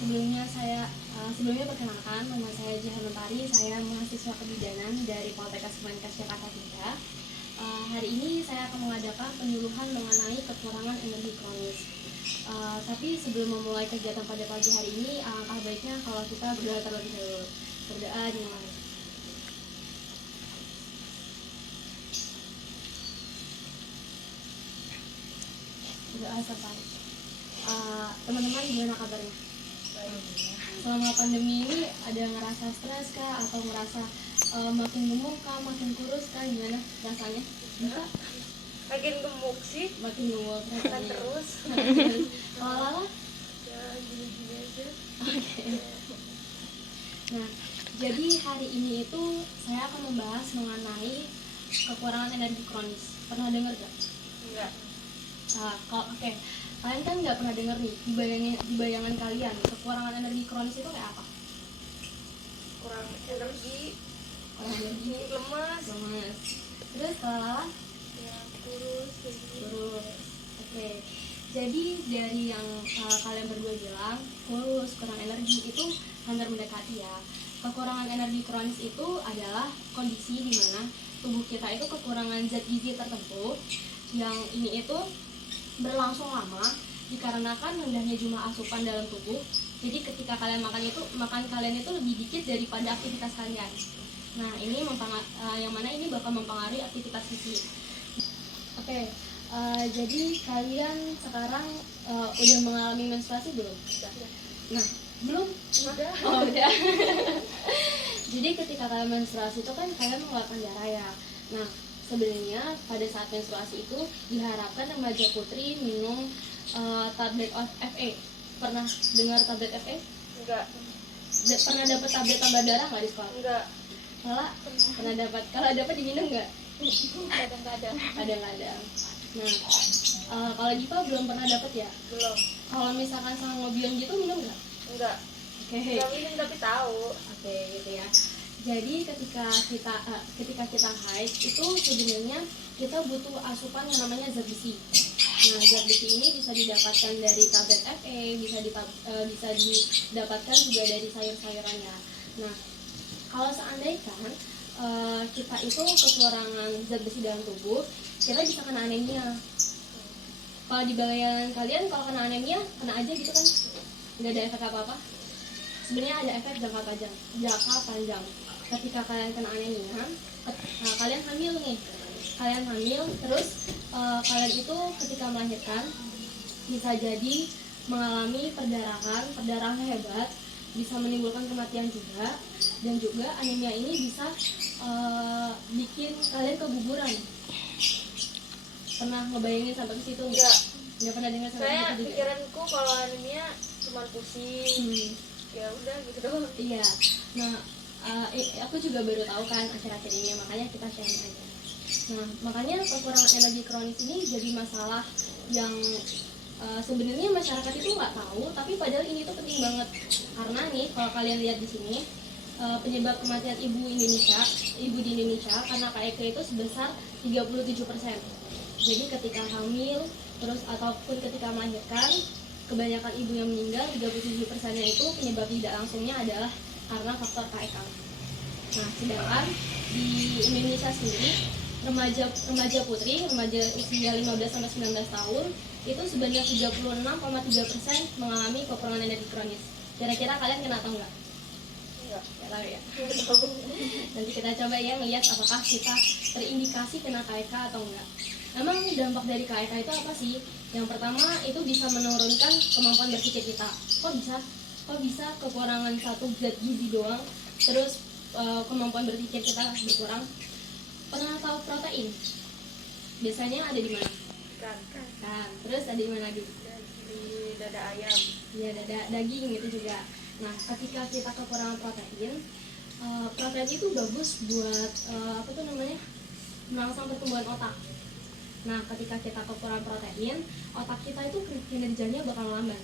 Sebelumnya perkenalkan, nama saya Jihan Mentari, saya mahasiswa kebidanan dari Poltekkes Kemenkes Jakarta 3. Hari ini saya akan mengadakan penyuluhan mengenai kekurangan energi kronis. Tapi sebelum memulai kegiatan pada pagi hari ini, alangkah baiknya kalau kita berdoa terlebih dahulu. Berdoa dimulai. Berdoa sampai. Teman-teman gimana kabarnya? Selama pandemi ini ada ngerasa stres kah atau ngerasa makin gemuk kah, makin kurus kah, gimana rasanya? Bisa? Makin gemuk sih, Makin gemuk makan terus. Kalau Lala? Ya gini-gini aja. Oke. Nah, jadi hari ini itu saya akan membahas mengenai kekurangan energi kronis. Pernah dengar gak? Enggak. Oke. Kalian kan nggak pernah dengar nih, di bayangan kalian kekurangan energi kronis itu kayak apa? Kurang energi, Lemas. Terus kalau ya kurus, kurus. Oke. Jadi dari yang kalian berdua bilang kurus, kurang energi itu hampir mendekati ya. Kekurangan energi kronis itu adalah kondisi di mana tubuh kita itu kekurangan zat gizi tertentu yang ini itu berlangsung lama dikarenakan rendahnya jumlah asupan dalam tubuh. Jadi ketika kalian makan kalian itu lebih dikit daripada aktivitas kalian. Nah, ini yang mana ini bakal mempengaruhi aktivitas fisik. Oke. Jadi kalian sekarang udah mengalami menstruasi belum? Nah, belum? Udah. Oh, udah. Jadi ketika kalian menstruasi itu kan kalian mengeluarkan darah ya. Nah, sebenarnya pada saat menstruasi itu diharapkan remaja putri minum tablet FE. Pernah dengar tablet FE? Enggak. Pernah dapat tablet tambah darah nggak di sekolah? Enggak. Pernah dapat. Kalau dapat diminum nggak? Kadang-kadang. Kadang-kadang. Nah, kalau Jipa belum pernah dapat ya? Belum. Kalau misalkan sama ngobion gitu minum nggak? Enggak. Oke. Enggak minum tapi tahu. Oke, gitu ya. Jadi ketika kita haid itu sebenarnya kita butuh asupan yang namanya zat besi. Nah, zat besi ini bisa didapatkan dari tablet FE, bisa didapatkan juga dari sayur-sayurannya. Nah, kalau seandainya kita itu kekurangan zat besi dalam tubuh, kita bisa kena anemia. Kalau di bayangan kalian kalau kena anemia, kena aja gitu kan, nggak ada efek apa-apa. Sebenarnya ada efek jangka panjang. Ketika kalian kena anemia, kalian hamil nih. Terus kalian itu ketika melahirkan bisa jadi mengalami perdarahan hebat, bisa menimbulkan kematian juga, dan juga anemia ini bisa bikin kalian keguguran. Pernah ngebayangin sampai ke situ nggak? Nggak pernah dengar sampai ke Saya situ juga. pikiranku kalau anemia cuma pusing. Ya udah gitu doang. Iya. Nah, aku juga baru tahu kan akhir-akhir ini, makanya kita share aja. Nah, makanya kekurangan energi kronis ini jadi masalah yang sebenarnya masyarakat itu nggak tahu, tapi padahal ini tuh penting banget. Karena nih, kalau kalian lihat di sini, penyebab kematian ibu di Indonesia karena KEK itu sebesar 37%. Jadi ketika hamil, terus ataupun ketika melahirkan, kebanyakan ibu yang meninggal 37%-nya itu penyebab tidak langsungnya adalah karena faktor KEK. Nah, sedangkan di Indonesia sendiri remaja putri, remaja usia 15-19 tahun itu sebanyak 36,3% mengalami kekurangan energi kronis. Kira-kira kalian kena atau enggak? Enggak. Nggak tahu ya. Nanti kita coba ya ngelihat apakah kita terindikasi kena KEK atau enggak. Emang dampak dari KEK itu apa sih? Yang pertama itu bisa menurunkan kemampuan berpikir kita. Kok bisa kekurangan satu zat gizi doang, terus kemampuan berpikir kita berkurang? Pernah tahu protein? Biasanya ada di mana? Kan. Terus ada di mana lagi? Di dada ayam. Ya, daging gitu juga. Nah, ketika kita kekurangan protein itu bagus buat merangsang pertumbuhan otak. Nah, ketika kita kekurangan protein, otak kita itu kinerjanya bakal lamban.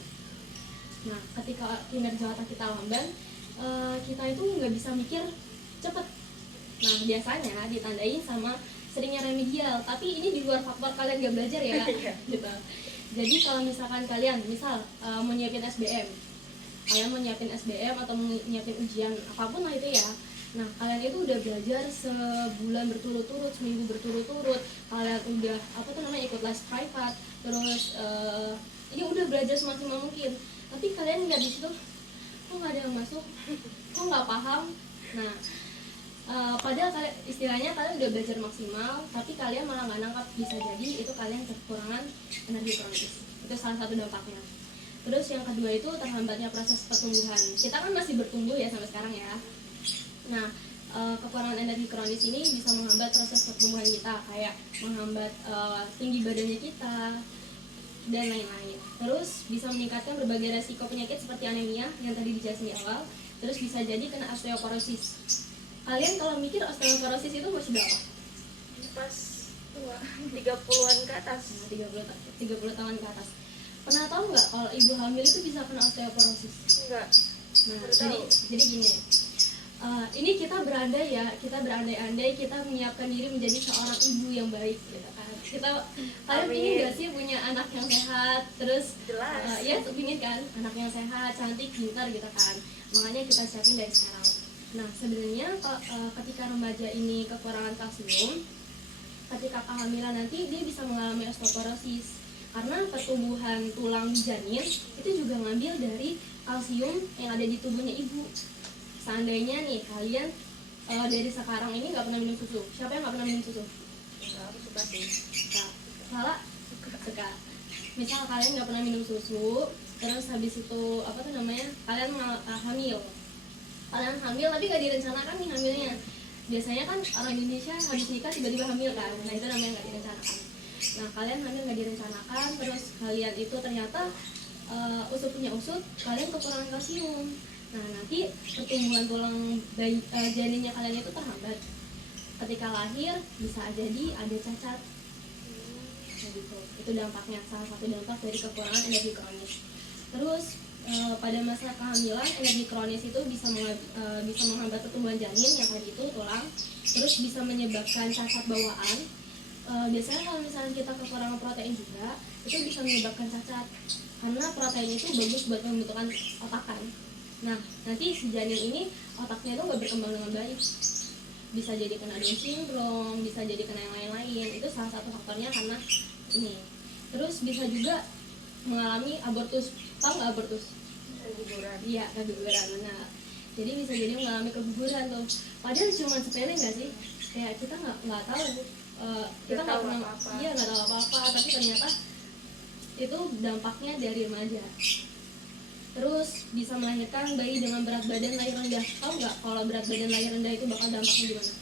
Nah, ketika kinerja otak kita lamban, kita itu nggak bisa mikir cepet. Nah, biasanya ditandain sama seringnya remedial, tapi ini di luar faktor kalian gak belajar ya gitu. Jadi kalau misalkan kalian mau nyiapin SBM, atau mau nyiapin ujian apapun lah itu ya. Nah, kalian itu udah belajar sebulan berturut-turut, seminggu berturut-turut, kalian udah ikut les privat, terus ya udah belajar semaksimal mungkin. Tapi kalian nggak di situ, kok nggak ada yang masuk, kok nggak paham. Nah, padahal kalian istilahnya kalian udah belajar maksimal, tapi kalian malah nggak nangkap, bisa jadi itu kalian kekurangan energi kronis. Itu salah satu dampaknya. Terus yang kedua itu terhambatnya proses pertumbuhan. Kita kan masih bertumbuh ya sampai sekarang ya. Nah, kekurangan energi kronis ini bisa menghambat proses pertumbuhan kita, kayak menghambat tinggi badannya kita dan lain-lain. Terus bisa meningkatkan berbagai resiko penyakit seperti anemia yang tadi dijelasin di awal. Terus bisa jadi kena osteoporosis. Kalian kalau mikir osteoporosis itu masih berapa? Pas tua 30-an ke atas. 30 tahun ke atas. Pernah tahu nggak kalau ibu hamil itu bisa kena osteoporosis? Enggak. Nah, jadi gini. Ini kita berandai-andai kita menyiapkan diri menjadi seorang ibu yang baik, gitu kan. Kalian ingin nggak sih punya anak yang sehat, terus jelas. Ya ingin kan, anak yang sehat, cantik, pintar gitu kan. Makanya kita siapin dari sekarang. Nah, sebenarnya ketika remaja ini kekurangan kalsium, ketika kehamilan nanti dia bisa mengalami osteoporosis karena pertumbuhan tulang di janin itu juga ngambil dari kalsium yang ada di tubuhnya ibu. Seandainya nih kalian dari sekarang ini nggak pernah minum susu, siapa yang nggak pernah minum susu? Enggak, aku suka sih. Salah, suka. Misal kalian nggak pernah minum susu, terus habis itu kalian hamil tapi nggak direncanakan nih hamilnya. Biasanya kan orang Indonesia habis nikah tiba-tiba hamil kan, nah itu namanya nggak direncanakan. Nah, kalian hamil nggak direncanakan, terus kalian itu ternyata usut punya usut, kalian kekurangan kalsium. Nah, nanti pertumbuhan tulang janinnya kalian itu terhambat. Ketika lahir bisa jadi ada cacat. Nah, gitu. Itu dampaknya, salah satu dampak dari kekurangan energi kronis. Terus pada masa kehamilan energi kronis itu bisa menghambat pertumbuhan janin yang tadi itu tulang, terus bisa menyebabkan cacat bawaan. Biasanya kalau misalnya kita kekurangan protein juga itu bisa menyebabkan cacat karena protein itu bagus buat pembentukan otak kan. Nah, nanti si janin ini otaknya itu nggak berkembang dengan baik, bisa jadi kena Down syndrome, bisa jadi kena yang lain-lain. Itu salah satu faktornya karena ini. Terus bisa juga mengalami abortus. Tahu nggak abortus? Keguguran. Iya, keguguran. Nah, jadi bisa jadi mengalami keguguran tuh. Padahal cuma sepele nggak sih? Kayak kita nggak tahu, kita nggak pernah, iya nggak tahu apa-apa. Tapi ternyata itu dampaknya dari remaja. Terus bisa melahirkan bayi dengan berat badan lahir rendah. Tahu nggak kalau berat badan lahir rendah itu bakal dampaknya gimana?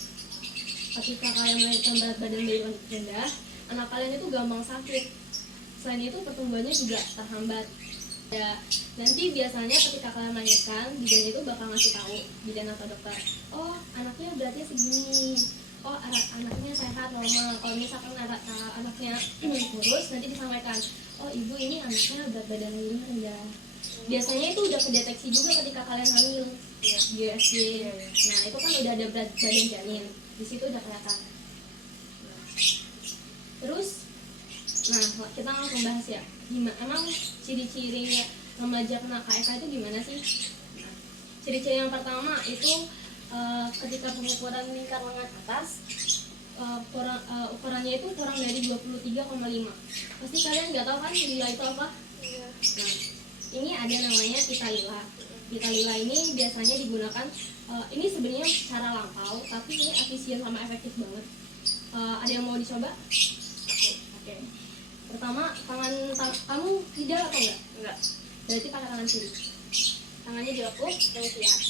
Ketika kalian melahirkan berat badan bayi rendah, anak kalian itu gampang sakit. Selain itu pertumbuhannya juga terhambat. Ya, nanti biasanya ketika kalian melahirkan, bidan itu bakal ngasih tahu, bidan atau dokter, oh anaknya beratnya segini, oh anaknya sehat normal. Kalau misalkan anaknya kurus, nanti disampaikan, oh ibu ini anaknya berat badannya rendah. Biasanya itu udah kedeteksi juga ketika kalian hamil, ya, USG. Nah, itu kan udah ada berat badan janin, di situ udah kelihatan. Terus, nah kita langsung bahas ya, gimana emang ciri-cirinya remaja kena KEK itu gimana sih? Nah, ciri-ciri yang pertama itu ketika pengukuran lingkar lengan atas, ukurannya itu kurang dari 23,5. Pasti kalian nggak tahu kan lila itu apa? Iya. Nah, ini ada namanya pita lila. Pita lila ini biasanya digunakan, ini sebenarnya cara lampau, tapi ini efisien sama efektif banget. Ada yang mau dicoba? Oke. Pertama, kamu tidak atau enggak? Enggak. Berarti pakai tangan kiri. Tangannya dilekuk,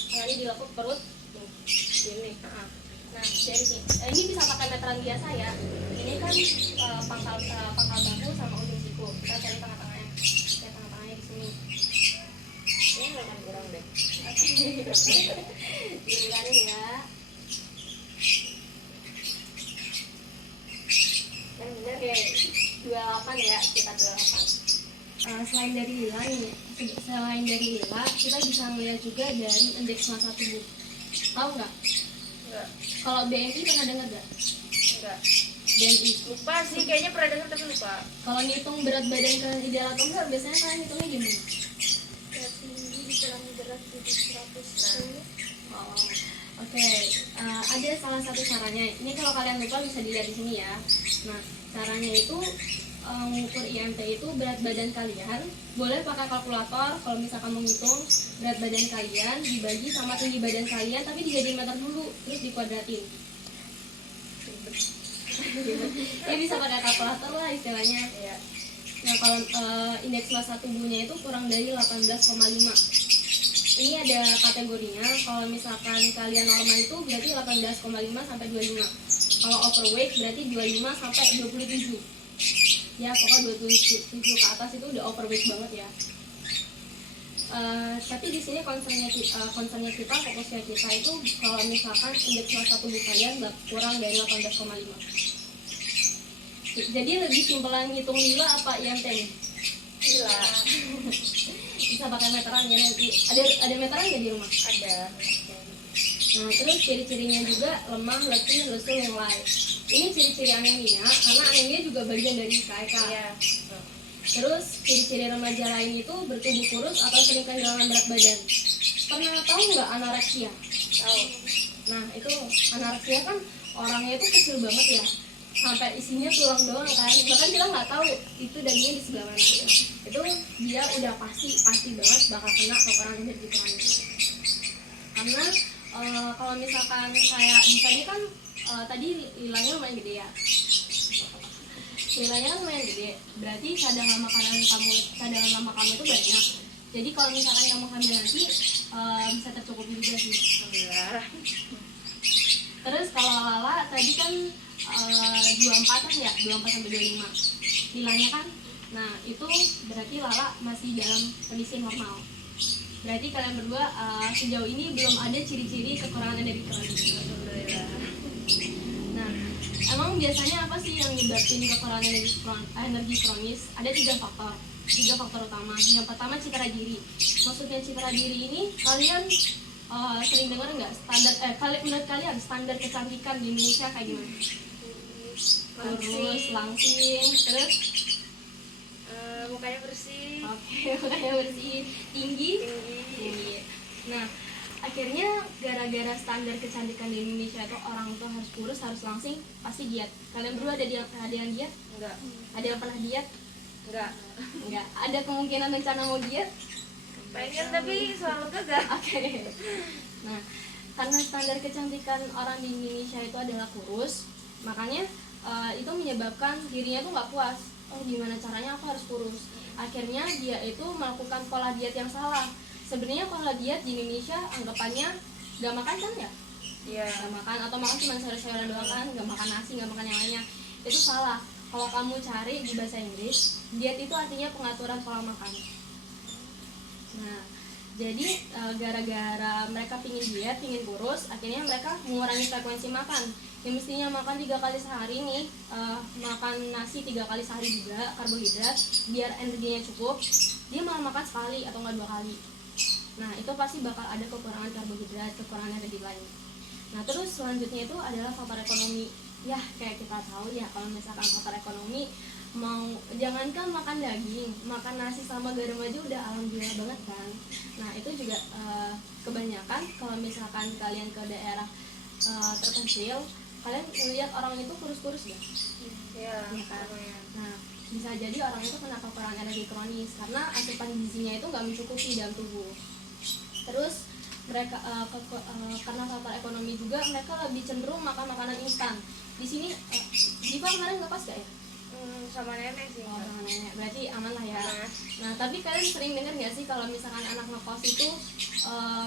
tangannya dilekuk perut. Ini. Nah, dari sini. Ini bisa pakai meteran biasa ya. Ini kan pangkal bahu sama ujung siku. Kita cari tengah-tengahnya. Kayak tengah-tengahnya di sini. Ini makan kurang deh. Diulangin ya. Yang benar kayak 28 ya, kita 28. Selain dari lila nih, kita bisa melihat juga dari indeks massa tubuh. Tahu nggak? Enggak. Kalau BMI pernah dengar nggak? Enggak. BMI. Lupa sih, kayaknya pernah dengar tapi lupa. Kalau ngitung berat badan kalian ideal atau enggak, biasanya kalian hitungnya gimana? Berat tinggi dikurangi berat jadi 110. Oh, oke. Ada salah satu caranya. Ini kalau kalian lupa bisa dilihat di sini ya. Nah, caranya itu mengukur IMT itu berat badan kalian. Boleh pakai kalkulator kalau misalkan mau ngitung berat badan kalian dibagi sama tinggi badan kalian, tapi dijadiin meter dulu, terus dikuadratin. Ya bisa pakai kalkulator lah istilahnya. Iya. Nah, kalau indeks massa tubuhnya itu kurang dari 18,5. Ini ada kategorinya. Kalau misalkan kalian normal itu berarti 18,5 sampai 25. Kalau overweight berarti 25 sampai 27. Ya, pokoknya 27 ke atas itu udah overweight banget ya. Tapi di sini concernnya kita, fokusnya kita itu kalau misalkan indeks massa tubuh kalian kurang dari 18,5. Jadi lebih simpelan ngitung lila apa IMT nih? Gila. Bisa pakai meteran ya nanti. Ada meteran nggak di rumah? Ada. Nah, terus ciri-cirinya juga lemah, letih, lesu, lunglai. Ini ciri-ciri anemia karena anemia juga bagian dari KK. Iya. Terus ciri-ciri remaja lain itu bertubuh kurus atau sering kehilangan berat badan. Pernah tahu nggak anoreksia? Tahu. Nah, itu anoreksia kan orangnya itu kecil banget ya, sampai isinya tulang doang kan, bahkan kita nggak tahu itu dagingnya di sebelah mana ya. Itu dia udah pasti banget bakal kena kekurangan energi kronis. Karena kalau misalkan kayak misalnya kan tadi lilanya lumayan gede ya, lilanya kan lumayan gede, berarti cadangan makanan kamu itu banyak. Jadi kalau misalkan kamu hamil nanti bisa tercukupi juga sih. Alhamdulillah. Terus kalau lala tadi kan 24 kan ya, 24 sampai 25 nilainya kan. Nah, itu berarti lala masih dalam kondisi normal. Berarti kalian berdua sejauh ini belum ada ciri-ciri kekurangan energi kronis. Alhamdulillah. Nah, emang biasanya apa sih yang nyebabin kekurangan energi kronis? Ada 3 faktor utama. Yang pertama citra diri. Maksudnya citra diri ini kalian sering dengar nggak menurut kalian standar kecantikan di Indonesia kayak gimana? Kurus, langsing, terus Mukanya bersih. oke, mukanya bersih, tinggi. Nah, akhirnya gara-gara standar kecantikan di Indonesia itu orang tuh harus kurus, harus langsing, pasti diet. Kalian berdua ada yang diet? Enggak. Ada yang pernah diet? Enggak. Enggak. Ada kemungkinan rencana mau diet? Pengen tapi selalu gagal. Oke. Nah, karena standar kecantikan orang di Indonesia itu adalah kurus, makanya itu menyebabkan dirinya tuh nggak puas. Oh, gimana caranya aku harus kurus? Akhirnya dia itu melakukan pola diet yang salah. Sebenarnya pola diet di Indonesia anggapannya nggak makan kan ya? Iya. Nggak makan atau makan cuma sayur-sayuran doang kan, nggak makan nasi, nggak makan yang lainnya. Itu salah. Kalau kamu cari di bahasa Inggris, diet itu artinya pengaturan pola makan. Nah, jadi gara-gara mereka pingin diet, pingin kurus, akhirnya mereka mengurangi frekuensi makan. Yang mestinya makan 3 kali sehari nih, makan nasi 3 kali sehari juga, karbohidrat, biar energinya cukup, dia malah makan sekali atau nggak 2 kali. Nah, itu pasti bakal ada kekurangan karbohidrat, kekurangan energi lain. Nah, terus selanjutnya itu adalah faktor ekonomi. Ya, kayak kita tahu ya, kalau misalkan faktor ekonomi, mau jangankan makan daging, makan nasi sama garam aja udah alhamdulillah banget kan. Nah, itu juga kebanyakan kalau misalkan kalian ke daerah terpencil, kalian melihat orang itu kurus-kurus ya. Iya. Ya kan? Nah, bisa jadi orang itu kena kekurangan energi kronis karena asupan gizinya itu nggak mencukupi dalam tubuh. Terus mereka karena faktor ekonomi juga mereka lebih cenderung makan makanan instan. Di sini Diva kemarin nggak pas gak ya? Sama nenek sih. Oh, sama nenek, berarti aman lah ya. Aman. Nah, tapi kalian sering dengar nggak sih kalau misalkan anak ngekos itu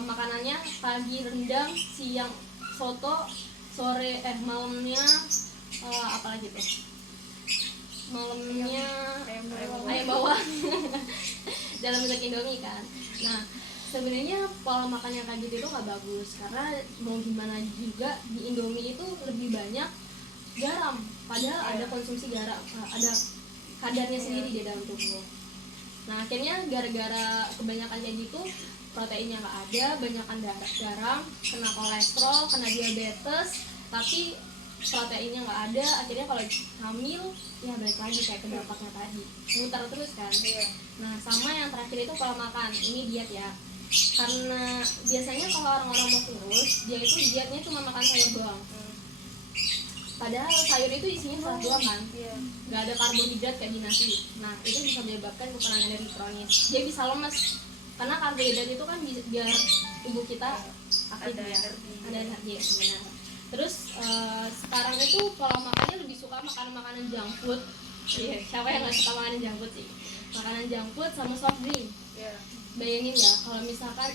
makanannya pagi rendang, siang soto, sore malamnya apa lagi tuh? Malamnya ayam bawang dalam bentuk Indomie kan. Nah, sebenarnya pola makan yang kayak gitu itu nggak bagus karena mau gimana juga di Indomie itu lebih banyak garam, padahal ada konsumsi garam, ada kadarnya sendiri di dalam tubuh. Nah, akhirnya gara-gara kebanyakan kayak gitu, proteinnya nggak ada, banyakan garam, kena kolesterol, kena diabetes, tapi proteinnya nggak ada, akhirnya kalau hamil ya balik lagi kayak ke dampaknya tadi, muter terus kan. Iya. Nah sama yang terakhir itu pola makan, ini diet ya. Karena biasanya kalau orang-orang mau kurus, dia itu dietnya cuma makan sayur doang. Padahal sayur itu isinya serat doang kan, Iya. nggak ada karbohidrat kayak di nasi. Nah itu bisa menyebabkan kekurangan energi kronis. Dia bisa lemes karena karbohidrat itu kan biar tubuh kita aktif Ada ya, energi. ada energi benar. Terus sekarang itu pola makannya lebih suka makanan junk food. Iya, siapa yang nggak suka makanan junk food sih? Makanan junk food sama soft drink. Iya. Bayangin ya kalau misalkan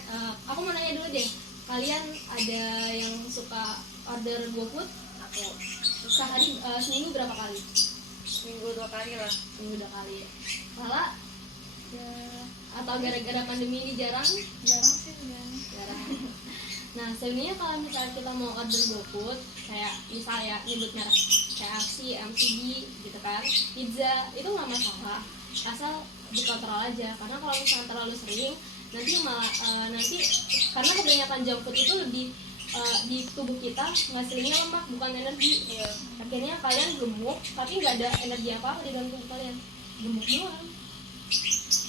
aku mau nanya dulu deh, kalian ada yang suka order GoFood? Aku Sehari seminggu berapa kali? seminggu 2 kali lah. Seminggu 2 kali. Lala Ya, atau gara-gara pandemi ini jarang? jarang sih sebenarnya. Jarang. Nah sebenarnya kalau misalnya kita mau order GoFood, kayak misalnya nyebut merek KFC, McD gitu kan, pizza itu nggak masalah, asal dikontrol aja. Karena kalau misalnya terlalu sering, nanti malah nanti karena kebanyakan junk food itu lebih di tubuh kita ngasilnya lemak bukan energi. Iya. Akhirnya kalian gemuk tapi nggak ada energi apa-apa di dalam tubuh kalian, gemuk doang.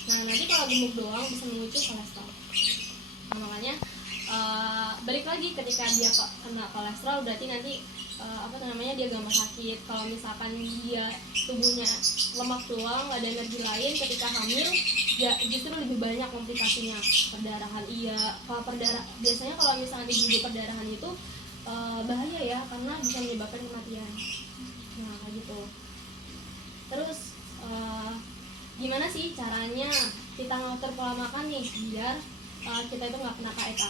Nah nanti kalau gemuk doang bisa memicu kolesterol. Nah, makanya balik lagi ketika dia kena kolesterol berarti nanti dia gampang sakit. Kalau misalkan dia tubuhnya lemak doang nggak ada energi lain, ketika hamil ya justru lebih banyak komplikasinya, perdarahan. Iya, kalau biasanya kalau misalnya di perdarahan itu bahaya ya, karena bisa menyebabkan kematian. Nah kayak gitu. Terus gimana sih caranya kita ngatur pola makan nih biar kita itu nggak kena KEK?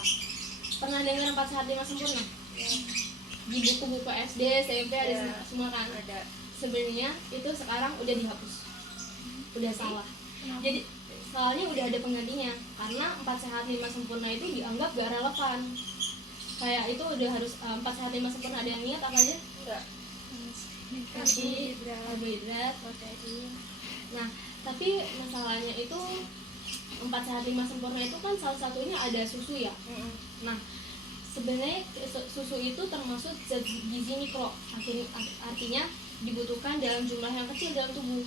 Pernah dengar 4 sehat 5 sempurna? Ya. Di buku-buku SD, SMP ada Ya. semua kan? Ada. Sebenarnya itu sekarang udah dihapus, udah salah. Jadi soalnya udah ada penggantinya, karena 4 sehat 5 sempurna itu dianggap gak relevan. Kayak itu udah harus 4 sehat 5 sempurna, ada yang ingat apa aja? Enggak. Karbohidrat, protein. Nah tapi masalahnya itu 4 sehat 5 sempurna itu kan salah satunya ada susu ya. Nah sebenarnya susu itu termasuk zat gizi mikro, artinya dibutuhkan dalam jumlah yang kecil dalam tubuh.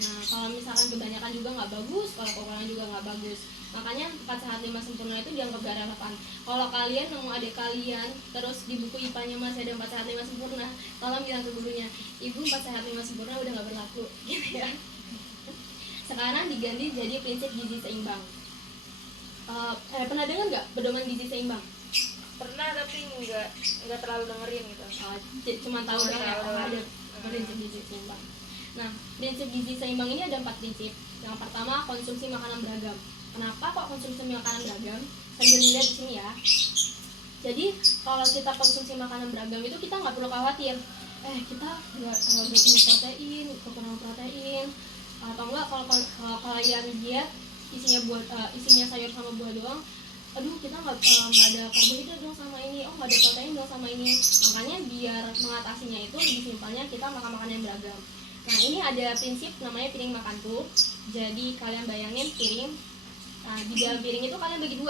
Nah kalau misalkan kebanyakan juga nggak bagus, kalau kekurangan juga nggak bagus. Makanya 4 sehat 5 sempurna itu dianggap gak relevan. Kalau kalian nemu adik kalian terus di buku IPA-nya masih ada 4 sehat 5 sempurna, tolong bilang ke gurunya, ibu 4 sehat 5 sempurna udah nggak berlaku gitu ya. Sekarang diganti jadi prinsip gizi seimbang. Pernah dengar nggak pedoman gizi seimbang? Pernah tapi enggak terlalu dengerin gitu. Cuma tahu doang ya, ada prinsip gizi seimbang. Nah, prinsip gizi seimbang ini ada 4 prinsip. Yang pertama, konsumsi makanan beragam. Kenapa kok konsumsi makanan beragam? Sambil lihat di sini ya. Jadi, kalau kita konsumsi makanan beragam itu kita nggak perlu khawatir. Kita nggak punya protein, kekurangan protein, atau enggak kalau kalian diet isinya sayur sama buah doang, aduh kita nggak ada karbohidrat dong sama ini, nggak ada protein dong sama ini. Makanya biar mengatasinya itu lebih simpelnya kita makan makanan yang beragam. Nah ini ada prinsip namanya piring makan tuh. Jadi kalian bayangin piring, di dalam piring itu kalian bagi 2,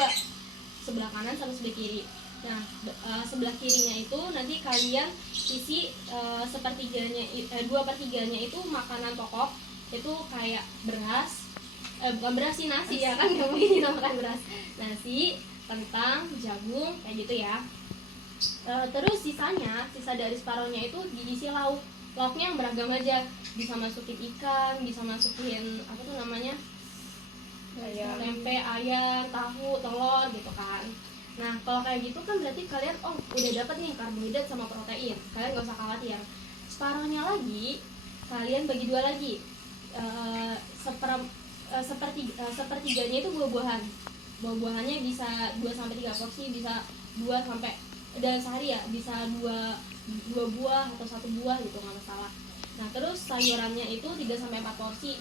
sebelah kanan sama sebelah kiri. Nah sebelah kirinya itu nanti kalian isi 2/3 itu makanan pokok, itu kayak beras, bukan beras sih, nasi ya kan, nggak mungkin kita makan beras, nasi, kentang, jagung kayak gitu ya. Terus sisa dari separohnya itu diisi lauknya yang beragam aja, bisa masukin ikan, bisa masukin tempe, ayam, tahu, telur gitu kan. Nah kalau kayak gitu kan berarti kalian udah dapet nih karbohidrat sama protein, kalian gak usah khawatir. Separohnya lagi kalian bagi 2 lagi, sepertiganya itu buah-buahannya bisa 2-3 porsi, bisa 2 sampai dalam sehari ya bisa 2 buah atau 1 buah gitu, nggak masalah. Nah terus sayurannya itu 3-4 porsi.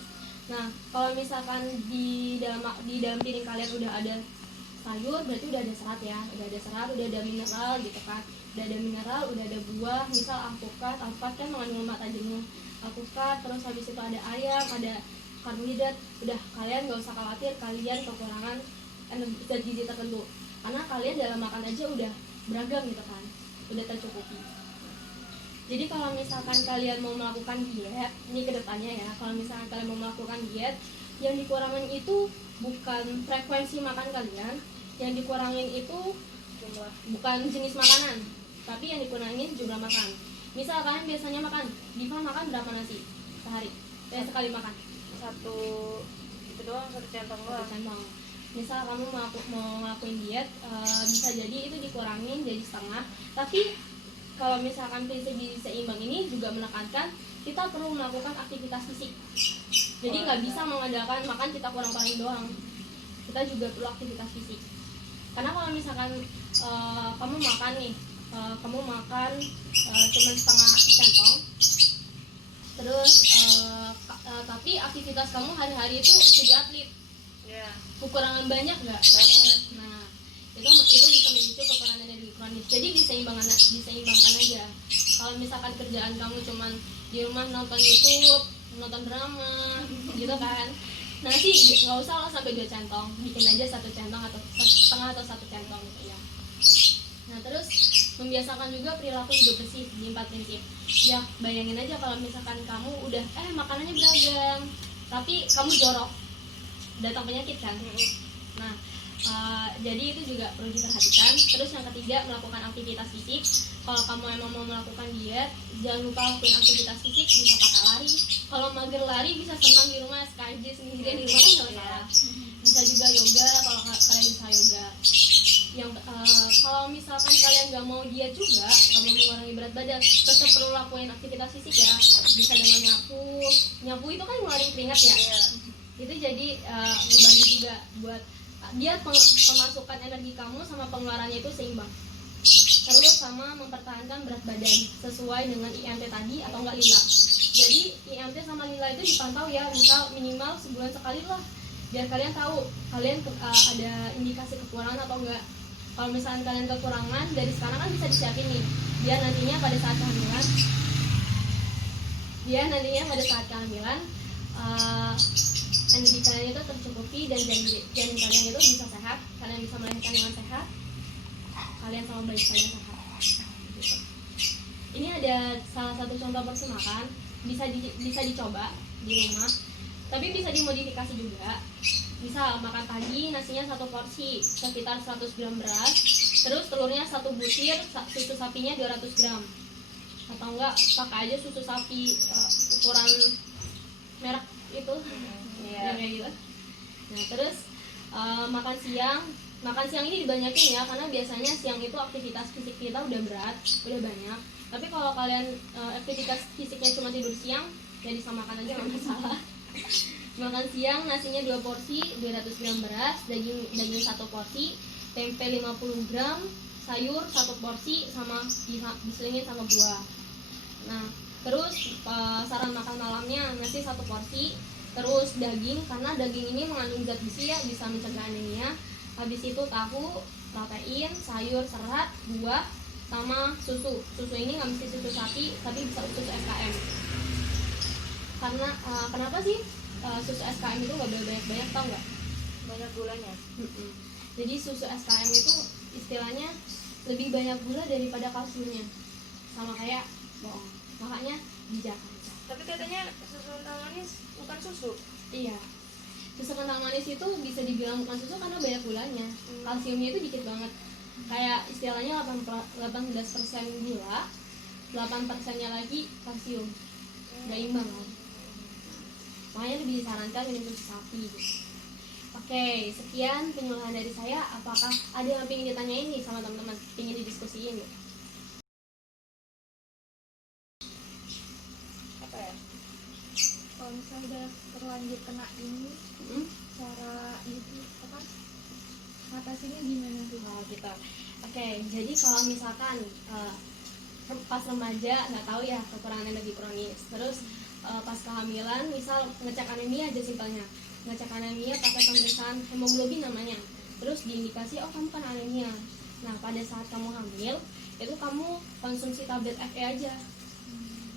Nah kalau misalkan di dalam piring kalian udah ada sayur, berarti udah ada serat ya, udah ada mineral gitu kan, udah ada mineral, udah ada buah, misal alpukat kan mengandung lemak jenuh, alpukat, terus habis itu ada ayam, ada karbohidrat. Udah, kalian gak usah khawatir kalian kekurangan zat gizi tertentu, karena kalian dalam makan aja udah beragam gitu kan, udah tercukupi. Jadi kalau misalkan kalian mau melakukan diet, ini kedepannya ya, kalau misalkan kalian mau melakukan diet, yang dikurangin itu bukan frekuensi makan kalian, yang dikurangin itu jumlah bukan jenis makanan, tapi yang dikurangin jumlah makan. Misal kalian biasanya makan, Diva makan berapa nasi sehari? Sekali makan? satu itu doang, satu centong Satu doang. centong. Misal kamu mau ngelakuin diet, bisa jadi itu dikurangin jadi setengah. Tapi kalau misalkan prinsip gizi seimbang ini juga menekankan kita perlu melakukan aktivitas fisik. Jadi nggak bisa mengandalkan makan kita kurang-kurangin doang. Kita juga perlu aktivitas fisik. Karena kalau misalkan kamu makan nih, cuma setengah centong, terus tapi aktivitas kamu hari-hari itu jadi atlet, Ya, kekurangan banyak nggak? banget. Nah, itu bisa memicu kekurangan energi kronis. Jadi diseimbangkan aja. Kalau misalkan kerjaan kamu cuman di rumah nonton YouTube, nonton drama, gitu kan, nanti nggak usah lah sampai 2 centong, bikin aja 1 centong atau setengah atau 1 centong gitu ya. Nah, terus membiasakan juga perilaku hidup bersih di 4 prinsip. Ya, bayangin aja kalau misalkan kamu udah makanannya beragam, tapi kamu jorok, datang penyakit kan. Nah, jadi itu juga perlu diperhatikan. Terus yang ketiga, melakukan aktivitas fisik. Kalau kamu emang mau melakukan diet, jangan lupa lakuin aktivitas fisik. Bisa pakai lari. Kalau mager lari, bisa senam di rumah, SKJ sendirian di rumah kan nggak masalah. Bisa juga yoga kalau kalian bisa yoga. Yang kalau misalkan kalian nggak mau diet juga, nggak mau mengurangi berat badan, tetap perlu lakuin aktivitas fisik ya. Bisa dengan nyapu itu kan ngeluarin keringat ya. Itu jadi ngebantu juga buat dia pemasukan energi kamu sama pengeluarannya itu seimbang. Terus sama mempertahankan berat badan sesuai dengan IMT tadi atau enggak lila. Jadi IMT sama lila itu dipantau ya, misal minimal sebulan sekali lah, biar kalian tahu kalian ada indikasi kekurangan atau enggak. Kalau misalkan kalian kekurangan, dari sekarang kan bisa disiapin nih, biar nantinya pada saat kehamilan energi kalian itu tercukupi dan janin kalian itu bisa sehat, kalian bisa melahirkan dengan sehat, kalian sama bayi kalian sehat. Gitu. Ini ada salah satu contoh porsi makan, bisa dicoba di rumah, tapi bisa dimodifikasi juga. Misal makan pagi nasinya 1 porsi sekitar 100 gram beras, terus telurnya 1 butir, susu sapinya 200 gram, atau enggak pakai aja susu sapi ukuran merek itu. Kayak gitu. Nah, terus makan siang ini dibanyakin ya, karena biasanya siang itu aktivitas fisik kita udah berat, udah banyak. Tapi kalau kalian aktivitas fisiknya cuma tidur siang, ya disamakan aja, nggak masalah. Makan siang nasinya 2 porsi, 200 gram beras, daging 1 porsi, tempe 50 gram, sayur 1 porsi, sama diselingin sama buah. Nah, terus saran makan malamnya nasi 1 porsi, terus daging, karena daging ini mengandung zat besi ya, bisa mencegah anemia. Habis itu tahu, protein, sayur, serat, buah, sama susu. Susu ini nggak mesti susu sapi, tapi bisa susu SKM. Karena kenapa sih susu SKM itu nggak boleh banyak-banyak, tau nggak? Banyak gulanya. Jadi susu SKM itu istilahnya lebih banyak gula daripada kalsiumnya, sama kayak bohong. Makanya dijaga. Tapi katanya susu kental manis bukan susu. Iya, susu kental manis itu bisa dibilang bukan susu karena banyak gulanya. Kalsiumnya itu dikit banget. Kayak istilahnya 18% gula, 8%-nya lagi kalsium. Nggak imbang kan? Makanya lebih disarankan minum susu sapi gitu. Oke, sekian penyuluhan dari saya. Apakah ada yang ingin ditanyain nih sama teman-teman? Ingin didiskusiin gitu? Apa ya? Kalau misalnya udah terlanjur kena ini, cara itu apa? Ngatasinnya gimana tuh? Oh gitu. Oke, jadi kalau misalkan pas remaja nggak tahu ya kekurangan energi kronis, terus pas kehamilan misal ngecek anemia aja simpelnya, ngecek anemia pakai pemeriksaan hemoglobin namanya, terus diindikasi oh kamu kan anemia. Nah pada saat kamu hamil itu kamu konsumsi tablet FE aja,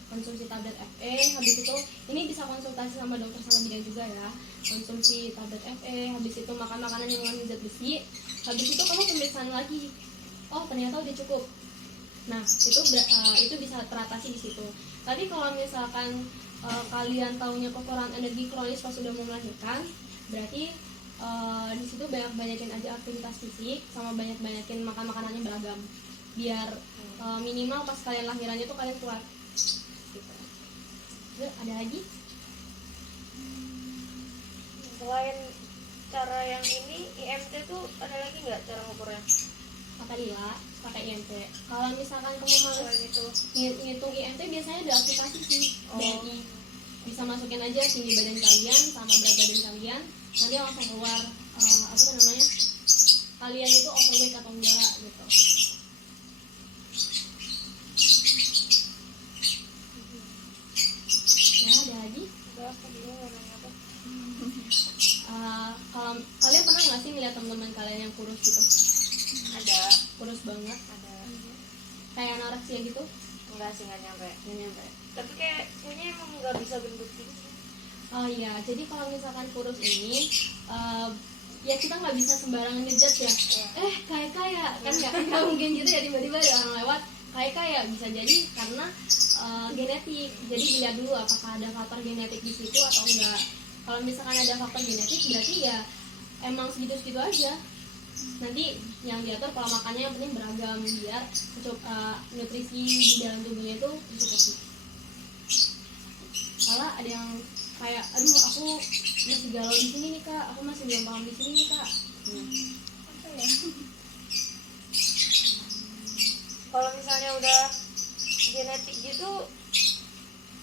konsumsi tablet FE. Habis itu ini bisa konsultasi sama dokter sama bidan juga ya, konsumsi tablet FE. Habis itu makan makanan yang mengandung zat besi. Habis itu kamu pemeriksaan lagi, oh ternyata udah cukup. Nah, itu bisa teratasi di situ. Tapi kalau misalkan kalian taunya kekurangan energi kronis pas sudah mau melahirkan, berarti di situ banyakin aja aktivitas fisik sama banyakin makan makanan yang beragam, biar minimal pas kalian lahirannya tuh kalian kuat. Gitu. Terus ada lagi? Selain cara yang ini, IMT tuh ada lagi nggak cara ngukurnya? Kata Lila pakai IMT. Kalau misalkan kamu males Selain itu, ngitung IMT, biasanya ada aplikasi sih, Oh. BNI. Bisa masukin aja tinggi badan kalian sama berat badan kalian, nanti langsung keluar apa tuh namanya, kalian itu overweight atau enggak gitu. Ya, ada lagi. udah apa dia mau nanya apa? Kalau kalian pernah nggak sih ngeliat teman-teman kalian yang kurus gitu, Ada, kurus banget, ada. kayak anoreksia gitu? Enggak sih, nggak nyampe. Nggak nyampe. Tapi kayaknya emang nggak bisa gendut gitu sih. Oh iya, jadi kalau misalkan kurus ini, ya kita nggak bisa sembarangan ngejudge ya. Iya. Kayak kan nggak mungkin gitu ya, tiba-tiba ada orang lewat kayak bisa jadi karena genetik. Jadi dilihat dulu apakah ada faktor genetik di situ atau enggak. Kalau misalkan ada faktor genetik, berarti ya emang segitu-segitu aja. Nanti yang diatur pola makannya yang penting beragam, biar nutrisi di dalam tubuhnya itu mencukupi. Kalau ada yang kayak, aduh aku masih galau di sini nih kak, aku masih belum paham di sini nih kak. Apa ya? Kalau misalnya udah genetik gitu,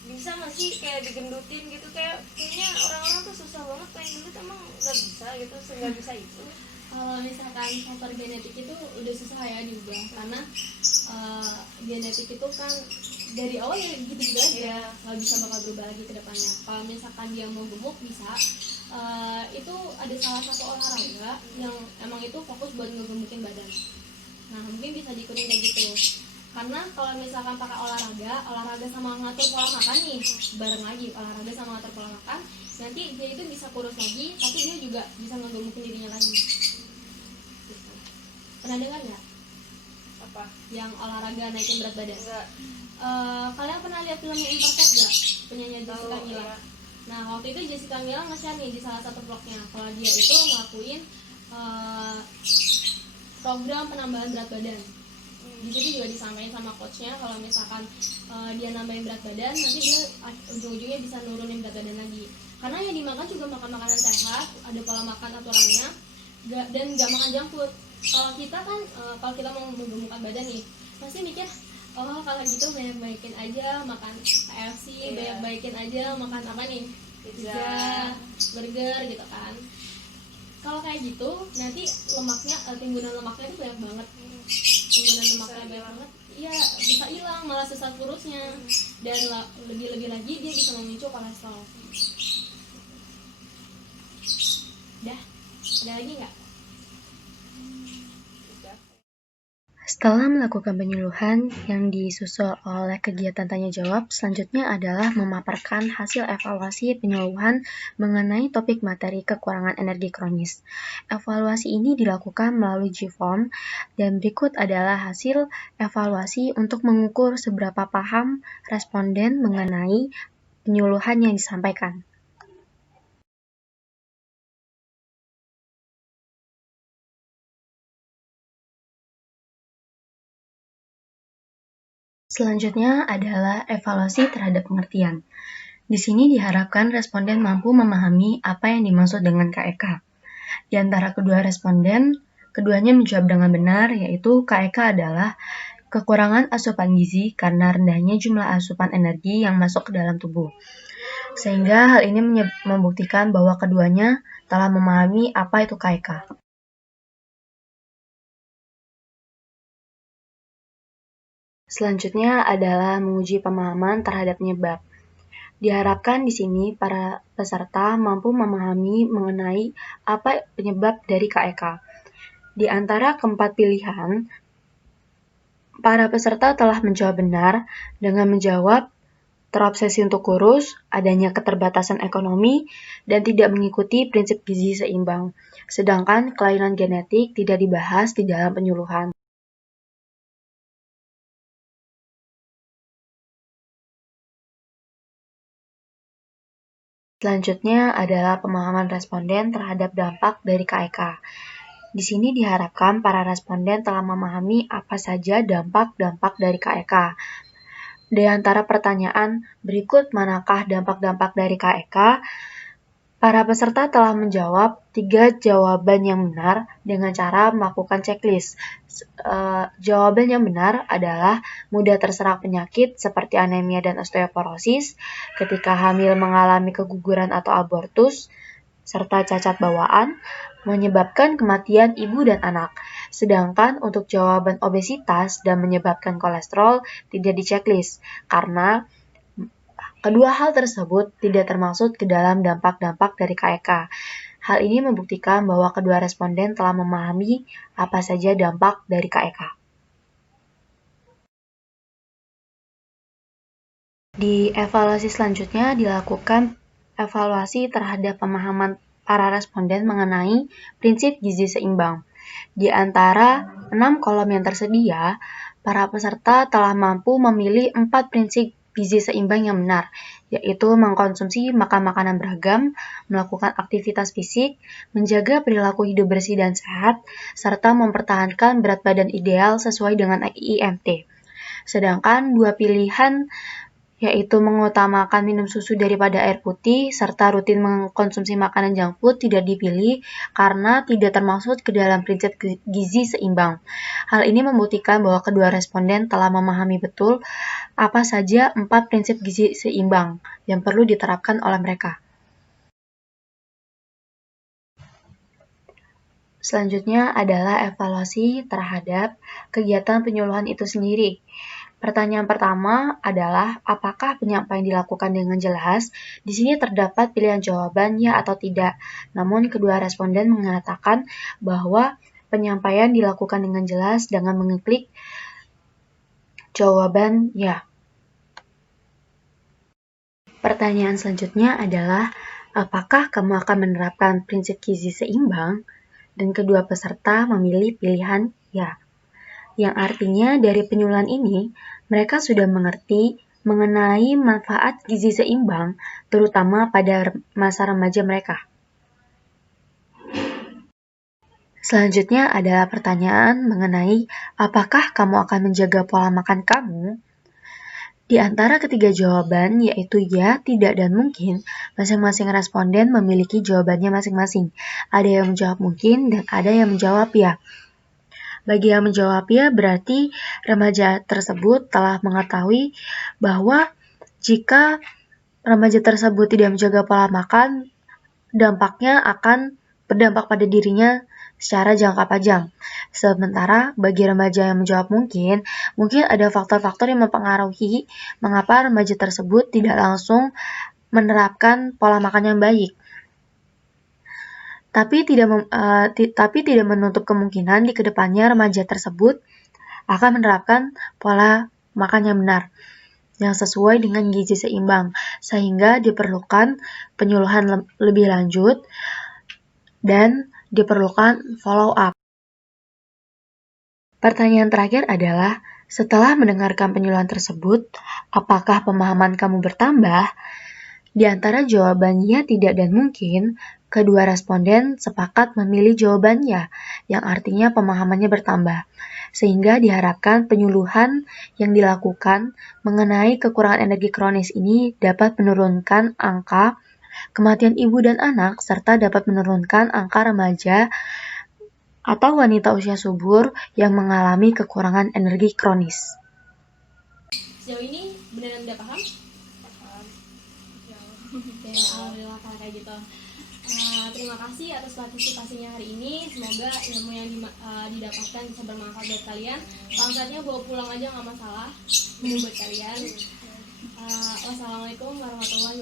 bisa nggak sih kayak digendutin gitu? Kayaknya orang-orang tuh susah banget pengen gendut, emang nggak bisa gitu, nggak bisa itu. Kalau misalkan faktor genetik itu udah susah ya diubah, karena genetik itu kan dari awal ya gitu-gitu aja, Iya. nggak bisa bakal berubah lagi ke depannya. Kalau misalkan dia mau gemuk bisa, itu ada salah satu olahraga yang emang itu fokus buat ngegemukin badan. Nah mungkin bisa diikutin kayak gitu, karena kalau misalkan pakai olahraga sama ngatur pola makan nih bareng lagi, olahraga sama ngatur pola makan, nanti dia itu bisa kurus lagi, tapi dia juga bisa ngegemukin dirinya lagi. Gitu. Pernah dengar nggak Apa? yang olahraga naikin berat badan? Enggak. Kalian pernah lihat filmnya Imperfect nggak, penyanyi Jessica Tahu, Mila? iya. Nah waktu itu Jessica Mila nge-share nih di salah satu vlognya kalau dia itu ngelakuin program penambahan berat badan. Di situ juga disampaikan sama coachnya kalau misalkan dia nambahin berat badan, nanti dia ujung-ujungnya bisa nurunin berat badan lagi. Karena yang dimakan juga makan makanan sehat, ada pola makan aturannya, dan nggak makan junk food. Kalau kita kan, kalau kita mau menggemukkan badan nih, pasti mikir, oh kalau gitu banyak-banyakin aja makan KFC, Iya. banyak-banyakin aja makan apa nih, pizza, burger gitu kan. Kalau kayak gitu, nanti lemaknya, timbunan lemaknya itu banyak banget. Timbunan lemaknya banyak banget, iya bisa hilang, malah sesat kurusnya. Dan lebih-lebih lagi dia bisa memicu kolesterol. Dah, ada lagi nggak? Udah. Setelah melakukan penyuluhan yang disusul oleh kegiatan tanya jawab, selanjutnya adalah memaparkan hasil evaluasi penyuluhan mengenai topik materi kekurangan energi kronis. Evaluasi ini dilakukan melalui G-Form, dan berikut adalah hasil evaluasi untuk mengukur seberapa paham responden mengenai penyuluhan yang disampaikan. Selanjutnya adalah evaluasi terhadap pengertian. Di sini diharapkan responden mampu memahami apa yang dimaksud dengan KEK. Di antara kedua responden, keduanya menjawab dengan benar, yaitu KEK adalah kekurangan asupan gizi karena rendahnya jumlah asupan energi yang masuk ke dalam tubuh. Sehingga hal ini membuktikan bahwa keduanya telah memahami apa itu KEK. Selanjutnya adalah menguji pemahaman terhadap penyebab. Diharapkan di sini para peserta mampu memahami mengenai apa penyebab dari KEK. Di antara keempat pilihan, para peserta telah menjawab benar dengan menjawab terobsesi untuk kurus, adanya keterbatasan ekonomi, dan tidak mengikuti prinsip gizi seimbang. Sedangkan kelainan genetik tidak dibahas di dalam penyuluhan. Selanjutnya adalah pemahaman responden terhadap dampak dari KEK. Di sini diharapkan para responden telah memahami apa saja dampak-dampak dari KEK. Di antara pertanyaan berikut manakah dampak-dampak dari KEK? Para peserta telah menjawab 3 jawaban yang benar dengan cara melakukan checklist. Jawaban yang benar adalah mudah terserang penyakit seperti anemia dan osteoporosis, ketika hamil mengalami keguguran atau abortus, serta cacat bawaan, menyebabkan kematian ibu dan anak. Sedangkan untuk jawaban obesitas dan menyebabkan kolesterol tidak di checklist, karena kedua hal tersebut tidak termasuk ke dalam dampak-dampak dari KEK. Hal ini membuktikan bahwa kedua responden telah memahami apa saja dampak dari KEK. Di evaluasi selanjutnya dilakukan evaluasi terhadap pemahaman para responden mengenai prinsip gizi seimbang. Di antara 6 kolom yang tersedia, para peserta telah mampu memilih 4 prinsip gizi seimbang yang benar, yaitu mengkonsumsi makan makanan beragam, melakukan aktivitas fisik, menjaga perilaku hidup bersih dan sehat, serta mempertahankan berat badan ideal sesuai dengan IMT. Sedangkan 2 pilihan yaitu mengutamakan minum susu daripada air putih, serta rutin mengkonsumsi makanan junk food tidak dipilih karena tidak termasuk ke dalam prinsip gizi seimbang. Hal ini membuktikan bahwa kedua responden telah memahami betul apa saja 4 prinsip gizi seimbang yang perlu diterapkan oleh mereka. Selanjutnya adalah evaluasi terhadap kegiatan penyuluhan itu sendiri. Pertanyaan pertama adalah apakah penyampaian dilakukan dengan jelas? Di sini terdapat pilihan jawaban ya atau tidak. Namun kedua responden mengatakan bahwa penyampaian dilakukan dengan jelas dengan mengeklik jawaban ya. Pertanyaan selanjutnya adalah apakah kamu akan menerapkan prinsip gizi seimbang? Dan kedua peserta memilih pilihan ya. Yang artinya dari penyuluhan ini, mereka sudah mengerti mengenai manfaat gizi seimbang, terutama pada masa remaja mereka. Selanjutnya adalah pertanyaan mengenai apakah kamu akan menjaga pola makan kamu? Di antara ketiga jawaban, yaitu ya, tidak, dan mungkin, masing-masing responden memiliki jawabannya masing-masing. Ada yang menjawab mungkin dan ada yang menjawab ya. Bagi yang menjawab ya, berarti remaja tersebut telah mengetahui bahwa jika remaja tersebut tidak menjaga pola makan, dampaknya akan berdampak pada dirinya secara jangka panjang. Sementara bagi remaja yang menjawab mungkin ada faktor-faktor yang mempengaruhi mengapa remaja tersebut tidak langsung menerapkan pola makan yang baik. Tapi tidak menutup kemungkinan di kedepannya remaja tersebut akan menerapkan pola makan yang benar, yang sesuai dengan gizi seimbang, sehingga diperlukan penyuluhan lebih lanjut dan diperlukan follow up. Pertanyaan terakhir adalah, setelah mendengarkan penyuluhan tersebut, apakah pemahaman kamu bertambah? Di antara jawabannya tidak dan mungkin, kedua responden sepakat memilih jawabannya, yang artinya pemahamannya bertambah. Sehingga diharapkan penyuluhan yang dilakukan mengenai kekurangan energi kronis ini dapat menurunkan angka kematian ibu dan anak, serta dapat menurunkan angka remaja atau wanita usia subur yang mengalami kekurangan energi kronis. Sejauh ini beneran udah paham? Oke, alhamdulillah kalau kayak gitu. Terima kasih atas partisipasinya hari ini. Semoga ilmu yang didapatkan bisa bermanfaat buat kalian. Kalau saatnya bawa pulang aja nggak masalah buat kalian. Wassalamualaikum warahmatullahi